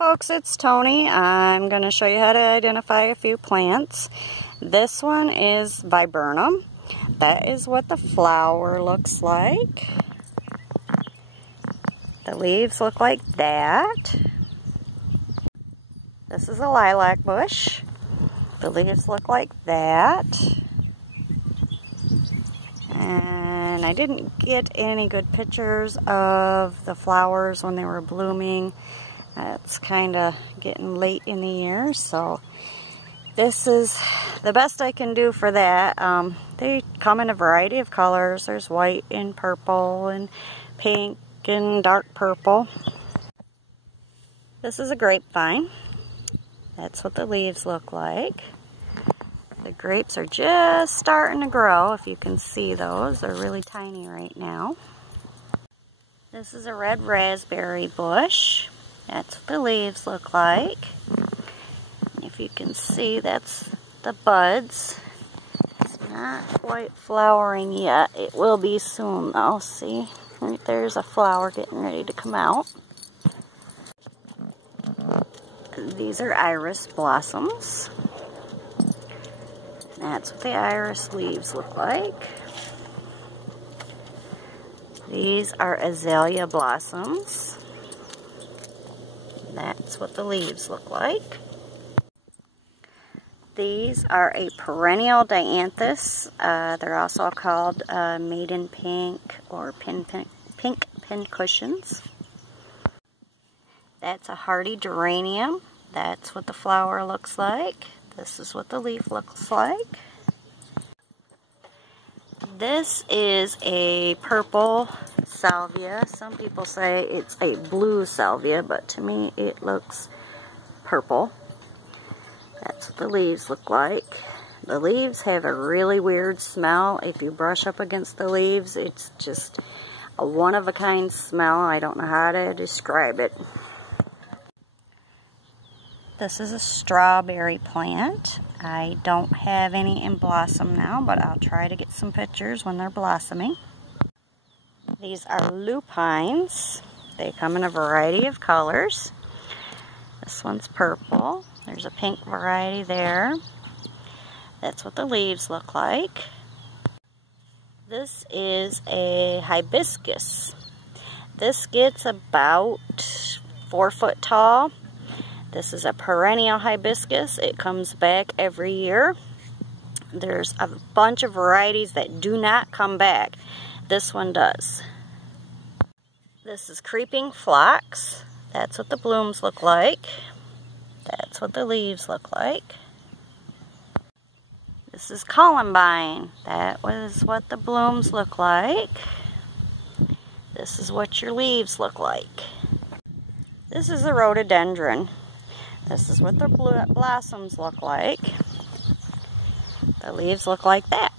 Folks, it's Tony. I'm going to show you how to identify a few plants. This one is Viburnum. That is what the flower looks like. The leaves look like that. This is a lilac bush. The leaves look like that. And I didn't get any good pictures of the flowers when they were blooming. It's kind of getting late in the year, so this is the best I can do for that. They come in a variety of colors. There's white and purple and pink and dark purple. This is a grapevine. That's what the leaves look like. The grapes are just starting to grow, if you can see those. They're really tiny right now. This is a red raspberry bush. That's what the leaves look like. If you can see, that's the buds. It's not quite flowering yet. It will be soon though. See, right there's a flower getting ready to come out. These are iris blossoms. That's what the iris leaves look like. These are azalea blossoms. That's what the leaves look like. These are a perennial dianthus. They're also called maiden pink or pink pincushions. That's a hardy geranium. That's what the flower looks like. This is what the leaf looks like. This is a purple salvia. Some people say it's a blue salvia, but to me it looks purple. That's what the leaves look like. The leaves have a really weird smell. If you brush up against the leaves, it's just a one-of-a-kind smell. I don't know how to describe it. This is a strawberry plant. I don't have any in blossom now, but I'll try to get some pictures when they're blossoming. These are lupines. They come in a variety of colors. This one's purple. There's a pink variety there. That's what the leaves look like. This is a hibiscus. This gets about 4 foot tall. This is a perennial hibiscus. It comes back every year. There's a bunch of varieties that do not come back. This one does. This is creeping phlox. That's what the blooms look like. That's what the leaves look like. This is columbine. That was what the blooms look like. This is what your leaves look like. This is a rhododendron. This is what the blossoms look like. The leaves look like that.